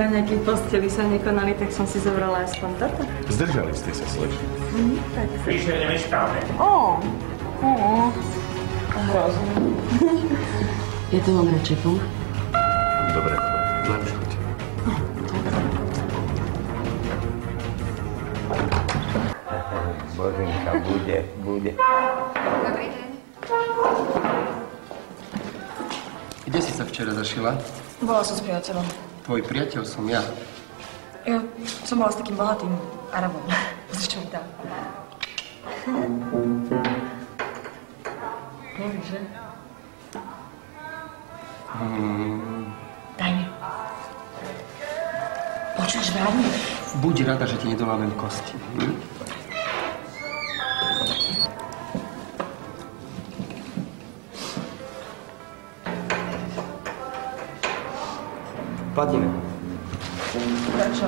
raňajky v posteli sa nekonali, tak som si zobrala aspoň toto. Zdržali ste sa, slečne. Tak sa... Vyššie nemeškáme. Hrozné. Ja to mám radšej von. Dobre, len chuť. Boženka, bude. Dobrý deň. Kde si sa včera zašila? Bola som s priateľom. Tvoj priateľ som ja. Ja som bola s takým bohatým Arabom. Pozri, čo mi dá. Nevíš, že? Daj mi. Počuješ, vráťme. Buď rada, že ti nedolámem kosti. Platíme. Prečo?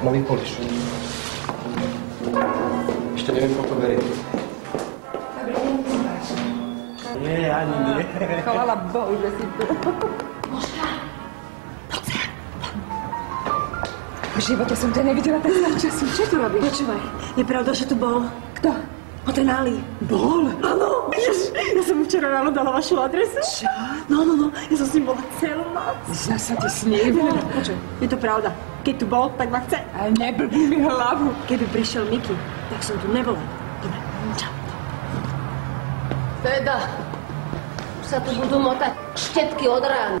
No vypolíš. Ešte neviem, koľko veriť. Dobrý deň, Nie, ani nie. chvala Bohu, že si tu. Moška, poď sa. V živote som ťa nevidela tak za času. Čo tu robíš? Počúvaj, je pravda, že tu bol? Kto? O ten Ali. Bol? Áno, vieš, ja som mu včera ráno dala vašu adresu. Čo? No, ja som s ním bola celú noc. Zasa ti sníva. Počuj, je to pravda. Keď tu bol, tak ma chce. Ale neblbí mi hlavu. Keby prišiel Miky, tak som tu nebola. Dobre, čau. Teda, už sa tu budú motať štetky od rán.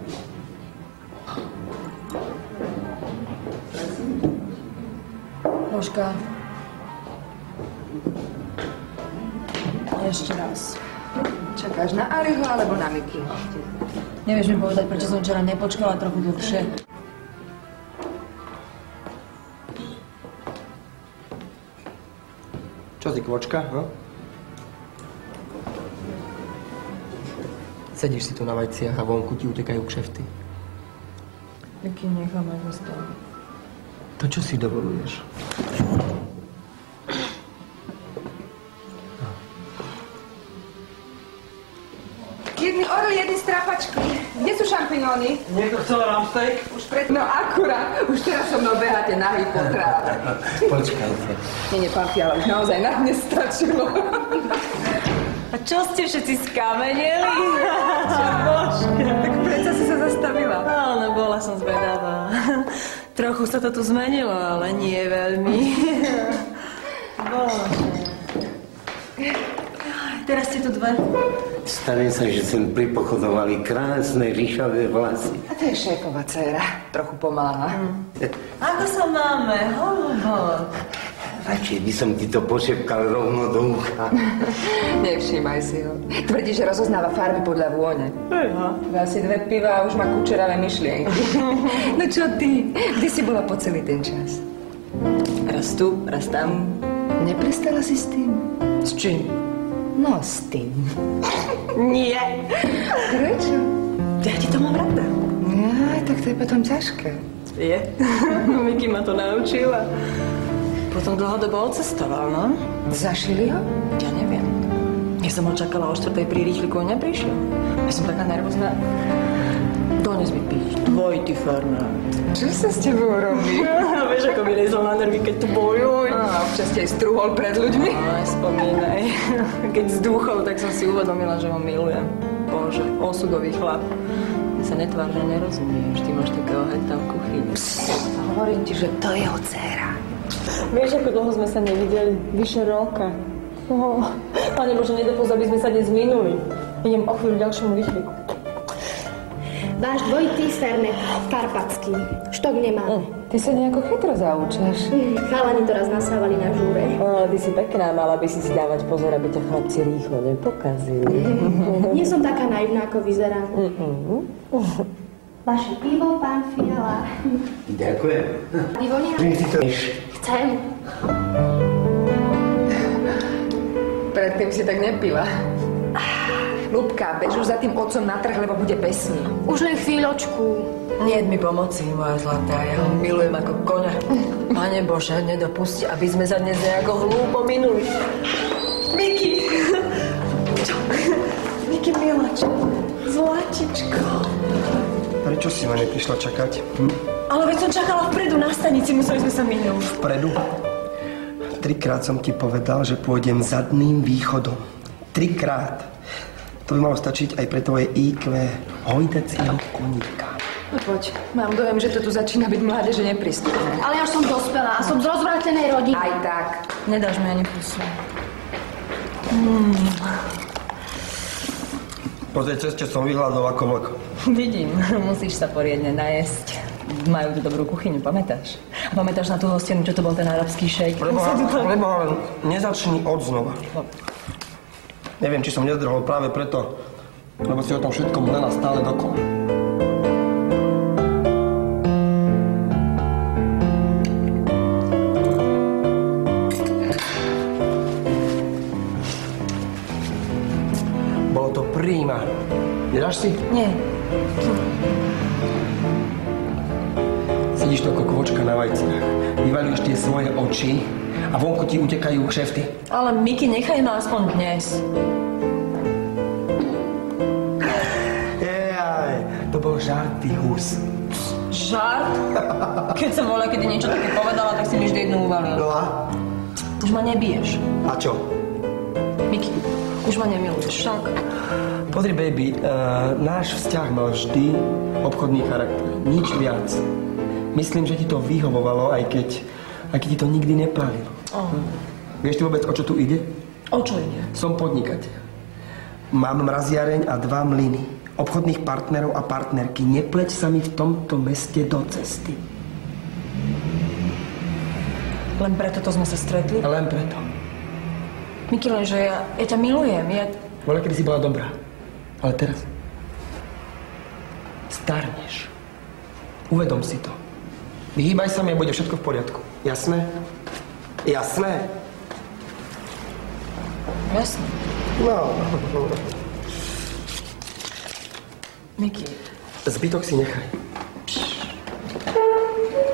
Moška. Ešte raz. Čakáš na Aliho alebo na Miky? Nevieš mi povedať, prečo som včera nepočkala trochu dlhšie? Čo si, kvočka, no? Sedíš si tu na vajciach a vonku ti utekajú kšefty. Miky, necháme ho stále. To čo si dovoluješ? Jedný orel, jedný strápačky. Kde sú šampiňóny? Niekto chcel ramsteak? Už no akurát. Už teraz so mnou beháte nahý po tráve. Počkajte. Nie, pán Fiala, už naozaj na mne stačilo. A čo ste všetci skameneli? Božka. Tak prečo si sa zastavila? Áno, bola som zvedavá. Trochu sa to tu zmenilo, ale nie veľmi. Bože. Teraz ste tu dve. Stane sa, že sem pripochodovali krásne ríšavé vlasy. A to je šéfova dcéra. Trochu pomáha. Ako sa máme? Holovo. Radšej by som ti to pošepkal rovno do ucha. Nevšímaj si ho. Tvrdí, že rozoznáva farby podľa vône. Ejha. Dá si 2 piva a už má kučeravé myšlienky. No čo ty? Kde si bola po celý ten čas? Raz tu, raz tam. Neprestala si s tým? S čím? No, s tým. Nie. Prečo? Ja ti to mám rada. Aj, tak to je potom ťažké. Je. Miky ma to naučila. Potom dlhodobo odcestoval, no? Zašili ho? Ja neviem. Ja som ho čakala o 4:00 pri rýchliku, on neprišiel. Ja som taká nervózna. Dones mi piť. Dvojitý Fernand. Čo sa s tebou robí? Vieš, ako mi lezol na nervy, keď tu bojuj. Občas ťa aj strúhol pred ľuďmi. Nespomínaj. Keď zdúchol, tak som si uvedomila, že ho milujem. Bože, osudový chlap. Ty sa netvár, že nerozumieš. Ty máš takého henta v kuchyni. Hovorím ti, že to je jeho dcéra. Vieš, ako dlho sme sa nevideli? Vyše roka. Pane Bože, nedopúsť, aby sme sa dnes minuli. Idem o chvíľu ďalšiemu rýchliku. Váš dvojitý Fernet, karpatský. Štok nemáme. Ty sa nejako chytro zaučaš. Chalani to raz nasávali na žúre. Ty si pekná, mala by si dávať pozor, aby ťa chlapci rýchlo nepokazili. Nie som taká naivná, ako vyzerám. Vaše pivo, pán Fiala. Ďakujem. Pivo nie? Ty to ješ. Chcem. Predtým si tak nepila. Ľubka, bež už za tým otcom na trh, lebo bude besný. Už len chvíľočku. Nie mi pomoci, moja zlatá. Ja ho milujem ako koňa. Pane Bože, nedopusti, aby sme sa dnes nejako hlúpo minuli. Miky! Čo? Miky, miláčko. Zlatičko. čo si ma neprišla čakať? Ale veď som čakala vpredu na stanici, museli sme sa minúť. Vpredu? 3-krát som ti povedal, že pôjdem zadným východom. 3-krát. To by malo stačiť aj pre tvoje IQ hojdecieho koníka. No poď, mám dojem, že to tu začína byť mládeže neprístupné. Ale ja už som dospelá a som z rozvrátenej rodiny. Aj tak. Nedáš mi ani pusu. Po tej ceste som vyhľadol ako vlk. Vidím, musíš sa poriadne najesť. Majú tu dobrú kuchyňu, pamätáš? A pamätáš na tú hostinu, čo to bol ten arabský šejk? Preboha, nezačni od znova. Neviem, či som nezdrhol práve preto, lebo si o tom všetkom mlela stále dokola. Bolo to príma. Nedáš si? Nie. Sedíš to ako kvočka na vajciach. Vyvalíš tie svoje oči a vonku ti utekajú kšefty. Ale Miki, nechaj ma aspoň dnes. Jaj, to bol žart, ty hus. Žart? Keď som bola, kedy niečo také povedala, tak si mi vždy jednu uvalil. No a? Už ma nebiješ. A čo? Miki, už ma nemiluješ, však? Pozri, baby, náš vzťah mal vždy obchodný charakter. Nič viac. Myslím, že ti to vyhovovalo, aj keď ti to nikdy nepálilo. Vieš ty vôbec, o čo tu ide? O čo ide? Som podnikateľ. Mám mraziareň a 2 mlyny. Obchodných partnerov a partnerky. Nepleť sa mi v tomto meste do cesty. Len preto to sme sa stretli? Len preto. Miki, lenže ja ťa milujem. Bola, kedy si bola dobrá. Ale teraz starneš. Uvedom si to. Vyhýbaj sa mi a bude všetko v poriadku. Jasné? Jasné? Jasné. No. Miki. Zbytok si nechaj.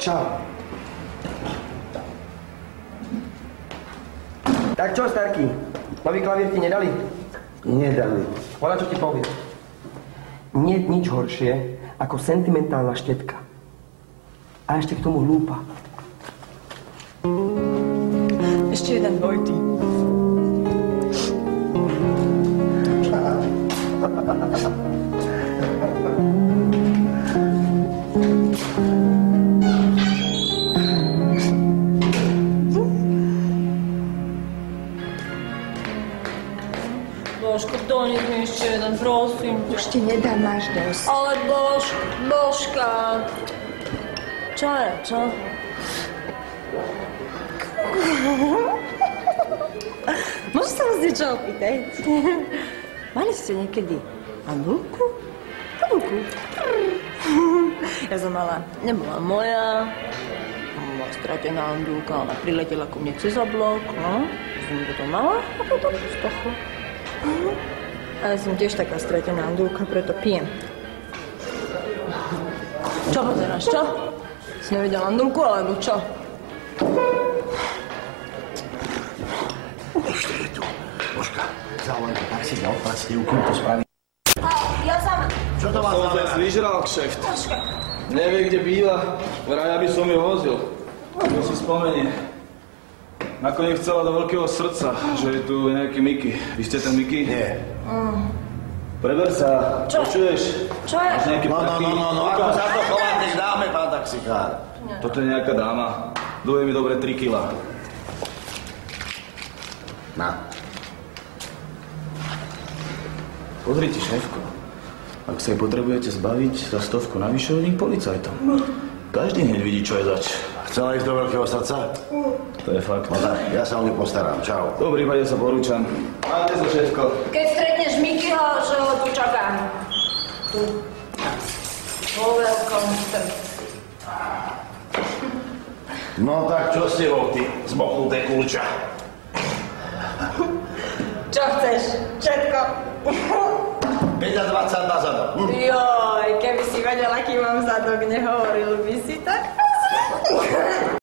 Čau. Tak čo, starky? Nový klavír ti nedali? Nedali. Voľa, čo ti poviem. Nie je nič horšie ako sentimentálna štetka. A ešte k tomu hlúpa. Ešte jeden dvojitý. Božko, dones mi ešte jeden, prosím. Už ti nedám, máš dosť. Ale Božka. Čo je, čo? Môžem sa vás niečo opýtať? Mali ste niekedy Andulku? Andulku? Ja som mala, nebola moja. Bola stratená Andulka, ona priletela ku mne cez oblok, no. Som to mala a potom stochla. A ja som tiež taká stratená Andulka, preto pijem. Čo pozeráš, čo? Si nevidel Andulku, alebo čo? Ešte je tu. Božka, zavolaj to taxík a odpáčte ju, kým to spraví. Ja sama. Čo to má znamená? Som vyžral kšeft. Božka. Nevie, kde býva. Vraj, aby som ju vozil. To si spomenie. Nakoniec chcela do veľkého srdca, že je tu nejaký Miki. Vy ste ten Miki? Nie. Preber sa. Čo? Počuješ? Čo je? Máš nejaký taký... No, ako sa to chová, nech dáme, pán taxikár. Toto je nejaká dáma. Dluje mi dobre 3 kilá. Na. Pozrite, šéfko. Ak sa jej potrebujete zbaviť, za 100 navyše hodím policajtom. Každý hneď vidí, čo je zač. Chcela ísť do veľkého srdca? To je fakt. No tak, ja sa o ňu postaram. Čau. V dobrý prípade sa porúčam. Máte sa, šéfko. Keď stretneš Mikyho, že ho tu čakám. Tu. Vo veľkom srdci. No tak, čo ste bol, ty zboknuté kulča? Čo chceš? Všetko. 5 a 20 na zadok. Joj, keby si vedel, aký mám zadok, nehovoril by si tak.